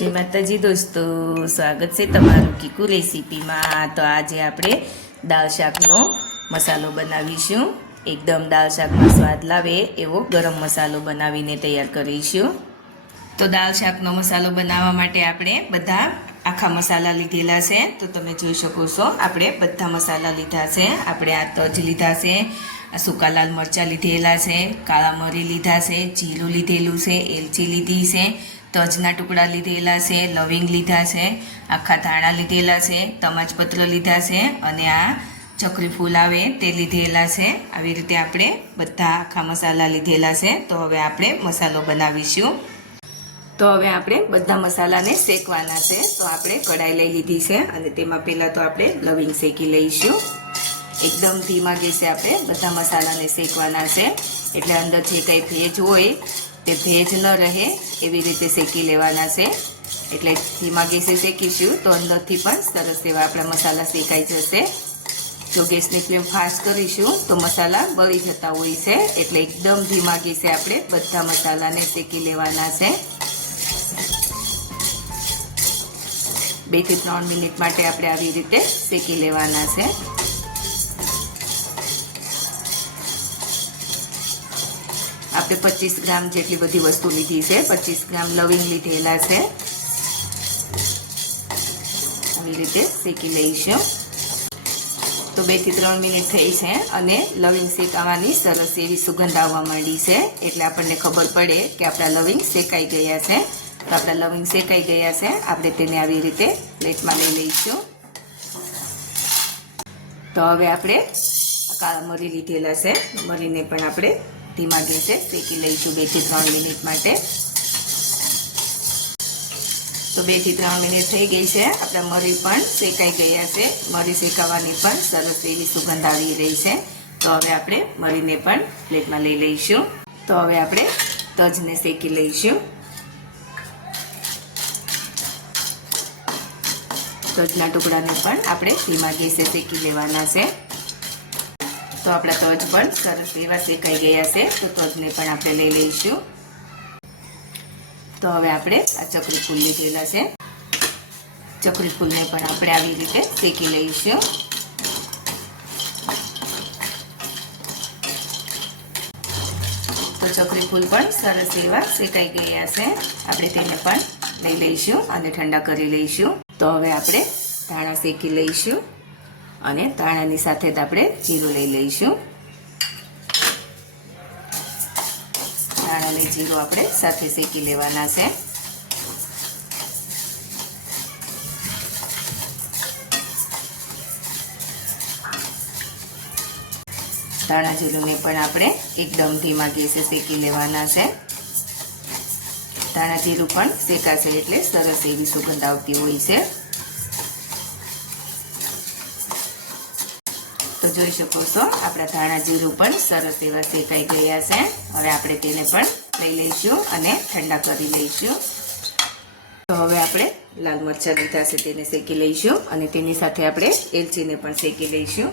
जय माताजी दोस्तों, स्वागत है तमारू कीकू रेसिपी में। तो आज आपणे दाल शाकनो मसालो बनावीशुं। एकदम दाल शाक में स्वाद लावे एवो गरम मसालो बनावीने तैयार करीशुं। तो दाल शाकनो मसालो बनाववा माटे आपणे बधा आखा मसाला लीधेला छे। तो तमे जोई शको छो आपणे बधा मसाला लीधा छे। आपणे आ तज लीधा छे, सूका लाल मरचा लीधेला छे, काळा मरी लीधा छे, जीरुं लीधेलुं छे, एलची लीधी छे, तजना टुकड़ा लीधेला छे, लविंग लीधा छे, आखा धाणा लीधेला छे, तमाजपत्र लीधा छे अने आ चक्री फूल आवे ते लीधेला छे। आवी रीते आपणे बधा आखा मसाला लीधेला छे। तो हवे आपणे मसालो बनावीशुं। तो हवे आपणे बधा मसालाने शेकवाना छे। तो आपणे कढ़ाई लई लीधी छे अने तेमां पहेला तो आपणे लविंग शेकी लईशुं। एकदम धीमा गैसे आपणे बधा मसालाने शेकवाना छे, एटले अंदर जे कंई भेज होय ते भेज न रहे एवी रीते शेकी लेवाना छे। एटले धीमा गैसे शेकीशुं तो अंदरथी पण सरस एवा आपणा मसाला शेकाई जशे। जो गैसनी फ्लेम फास्ट करीशुं तो मसाला बળી जता होय छे, एटले एकदम धीमा गैसे आपणे बधा मसालाने शेकी लेवाना छे। 2 થી 3 મિનિટ માટે આપણે આવી રીતે શેકી લેવાના છે। આપણે 25 ગ્રામ જેટલી બધી વસ્તુ લીધી છે। 25 ગ્રામ લવિંગ લીધેલા છે। આવી રીતે શેકી લઈશું। તો 2 થી 3 મિનિટ થઈ છે અને લવિંગ શેકાવાની સરસ એવી સુગંધ આવવા માંડી છે, એટલે આપણને ખબર પડે કે આપણા લવિંગ શેકાઈ ગયા છે। તો આપણા લવિંગ શેકાઈ ગયા છે, આપણે તેને આવી રીતે પ્લેટમાં લઈ લઈશું। તો હવે આપણે કાળા મરી લીધેલા છે, મરીને પણ આપણે ધીમા ગેસે શેકી લઈશું 2 થી 3 મિનિટ માટે। તો 2 થી 3 મિનિટ થઈ ગઈ છે, આપણા મરી પણ શેકાઈ ગયા છે। મરી શેકાવાની પણ સરસ એવી સુગંધ આવી રહી છે। તો હવે આપણે મરીને પણ પ્લેટમાં લઈ લઈશું। તો હવે આપણે તજને શેકી લઈશું। તજના ટુકડાને પણ આપણે ધીમા ગેસે શેકી લેવાના છે। તો આપણા તજ પણ સરસ એવા શેકાઈ ગયા છે। તો તજને પણ આપણે લઈ લઈશું। તો હવે આપણે આ ચક્રી ફૂલ લીધેલા છે, ચક્રી ફૂલને પણ આપણે આવી રીતે શેકી લઈશું। તો ચક્રી ફૂલ પણ સરસ એવા શેકાઈ ગયા છે, આપણે તેને પણ લઈ લઈશું અને ઠંડા કરી લઈશું। તો હવે આપણે ધાણા શેકી લઈશું અને ધાણાની સાથે જ આપણે જીરું લઈ લઈશું। ધાણા અને જીરું આપણે સાથે શેકી લેવાના છે। ધાણા જીરુંને પણ આપણે એકદમ ધીમા ગેસે શેકી લેવાના છે। ધાણા જીરું પણ શેકાશે એટલે સરસ એવી સુગંધ આવતી હોય છે। તો જોઈ શકો છો આપણા ધાણા જીરું પણ સરસ એવા શેકાઈ ગયા છે। હવે આપણે તેને પણ લઈ લઈશું અને ઠંડા કરી લઈશું। તો હવે આપણે લાલ મરચાં લીધા છે તેને શેકી લઈશું અને તેની સાથે આપણે એલચીને પણ શેકી લઈશું।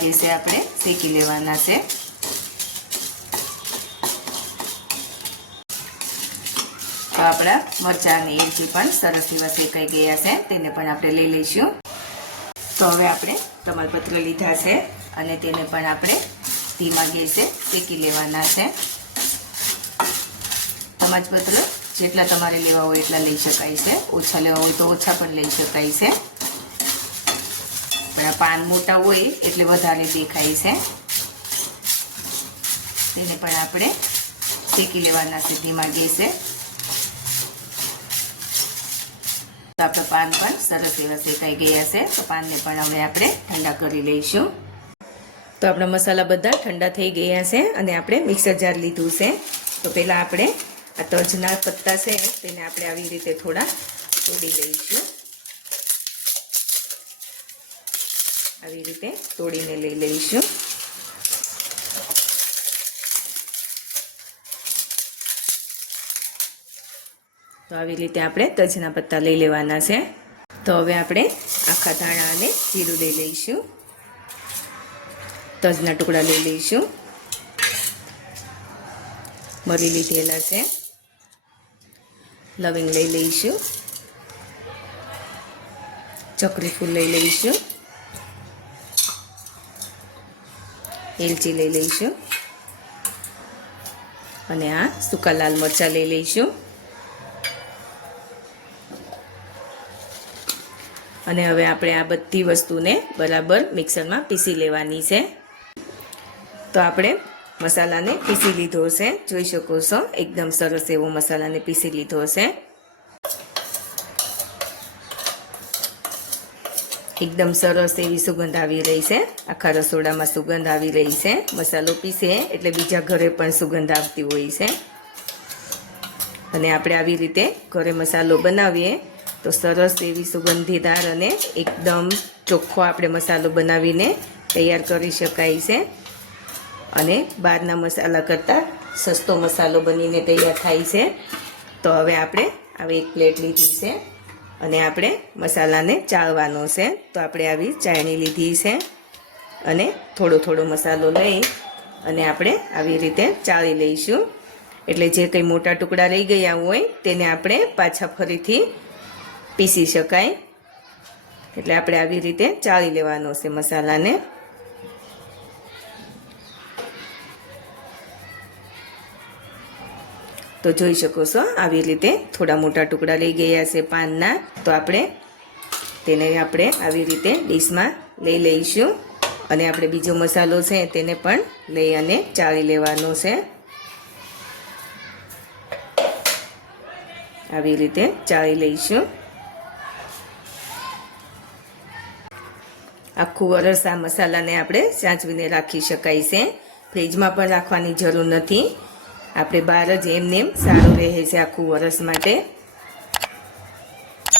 ગેસે આપણે શેકી લેવાના છે। તો આપણા મરચાં અને એલચી પણ સરસ એવા શેકાઈ ગયા છે, તેને પણ આપણે લઈ લઈશું। તો હવે આપણે તમાલપત્ર લીધા છે અને તેને પણ આપણે ધીમા ગેસે શેકી લેવાના છે। તમાલપત્ર જેટલા તમારે લેવા હોય એટલા લઈ શકાય છે, ઓછા લેવા હોય તો ઓછા પણ લઈ શકાય છે। પણ પાન મોટા હોય એટલે વધારે દેખાય છે, તેને પણ આપણે શેકી લેવાના છે ધીમા ગેસે। તો આપણા પાન પણ સરસ એવા શેકાઈ ગયા છે। તો પાનને પણ હવે આપણે ઠંડા કરી લઈશું। તો આપણા મસાલા બધા ઠંડા થઈ ગયા છે અને આપણે મિક્સર જાર લીધું છે। તો પહેલાં આપણે આ તજના પત્તા છે તેને આપણે આવી રીતે થોડા તોડી લઈશું। આવી રીતે તોડીને લઈ લઈશું। તો આવી રીતે આપણે તજના પત્તા લઈ લેવાના છે। તો હવે આપણે આખા ધાણા અને જીરું લઈ લઈશું। તજના ટુકડા લઈ લઈશું, મરી લીધેલા છે, લવિંગ લઈ લઈશું, ચક્રી ફૂલ લઈ લઈશું, એલચી લઈ લઈશું અને આ સૂકા લાલ મરચાં લઈ લઈશું. અને હવે આપણે આ બધી વસ્તુને બરાબર મિક્સરમાં પીસી લેવાની છે. તો આપણે મસાલાને પીસી લીધો છે, જોઈ શકો છો એકદમ સરસ એવો મસાલાને પીસી લીધો છે. એકદમ સરસ એવી સુગંધ આવી રહી છે, આખા રસોડામાં સુગંધ આવી રહી છે. મસાલો પીસે એટલે બીજા ઘરે પણ સુગંધ આવતી હોય છે. અને આપણે આવી રીતે ઘરે મસાલો બનાવીએ તો સરસ એવી સુગંધીદાર અને એકદમ ચોખ્ખો આપણે મસાલો બનાવીને તૈયાર કરી શકાય છે. અને બહારના મસાલા કરતાં સસ્તો મસાલો બનીને તૈયાર થાય છે. તો હવે આપણે આવી એક પ્લેટ લીધી છે અને આપણે મસાલાને ચાળવાનો છે. તો આપણે આવી ચાળણી લીધી છે અને થોડો થોડો મસાલો લઈ અને આપણે આવી રીતે ચાળી લઈશું. એટલે જે કંઈ મોટા ટુકડા રહી ગયા હોય તેને આપણે પાછા ફરીથી પીસી શકાય. એટલે આપણે આવી રીતે ચાળી લેવાનો છે મસાલાને. તો જોઈ શકો છો આવી રીતે થોડા મોટા ટુકડા લઈ ગયા છે પાનના. તો આપણે તેને આપણે આવી રીતે ડીશમાં લઈ લઈશું અને આપણે બીજો મસાલો છે તેને પણ લઈ અને ચાળી લેવાનો છે. આવી રીતે ચાળી લઈશું. આખું વરસ આ મસાલાને આપણે સાચવીને રાખી શકાય છે. ફ્રીજમાં પણ રાખવાની જરૂર નથી, આપણે બહાર જ એમને સારું રહે છે આખું વરસ માટે.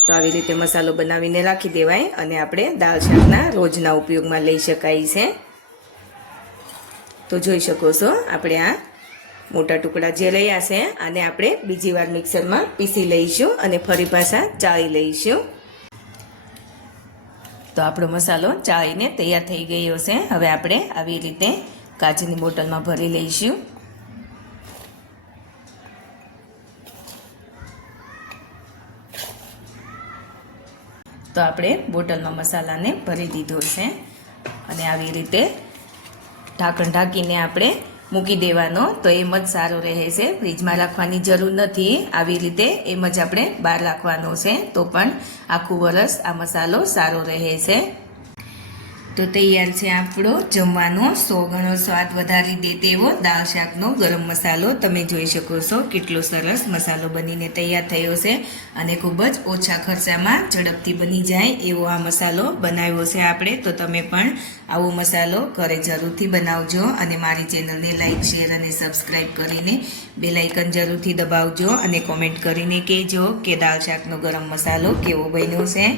તો આવી રીતે મસાલો બનાવીને રાખી દેવાય અને આપણે દાળ શાકના રોજના ઉપયોગમાં લઈ શકાય છે. તો જોઈ શકો છો આપણે આ મોટા ટુકડા જે રહ્યા છે આને આપણે બીજી વાર મિક્સરમાં પીસી લઈશું અને ફરી પાછા ચાળી લઈશું. તો આપણો મસાલો ચાળીને તૈયાર થઈ ગયો છે. હવે આપણે આવી રીતે કાચની બોટલમાં ભરી લઈશું. તો આપણે બોટલમાં મસાલાને ભરી દીધો છે અને આવી રીતે ઢાંકણ ઢાંકીને આપણે મૂકી દેવાનો. તો એમ જ સારો રહે છે, ફ્રીજમાં રાખવાની જરૂર નથી. આવી રીતે એમ જ આપણે બહાર રાખવાનો છે તો પણ આખું વરસ આ મસાલો સારો રહે છે. તો તૈયાર છે આપણો જમવાનો 100 ગણો સ્વાદ વધારી દે તેવો દાળ શાકનો ગરમ મસાલો. તમે જોઈ શકો છો કેટલો સરસ મસાલો બનીને તૈયાર થયો છે અને ખૂબ જ ઓછા ખર્ચામાં ઝડપથી બની જાય એવો આ મસાલો બનાવ્યો છે આપણે. તો તમે પણ આવો મસાલો ઘરે જરૂરથી બનાવજો અને મારી ચેનલને લાઇક, શેર અને સબસ્ક્રાઈબ કરીને બેલ આઇકન જરૂરથી દબાવજો અને કોમેન્ટ કરીને કહેજો કે દાળ શાકનો ગરમ મસાલો કેવો બન્યો છે.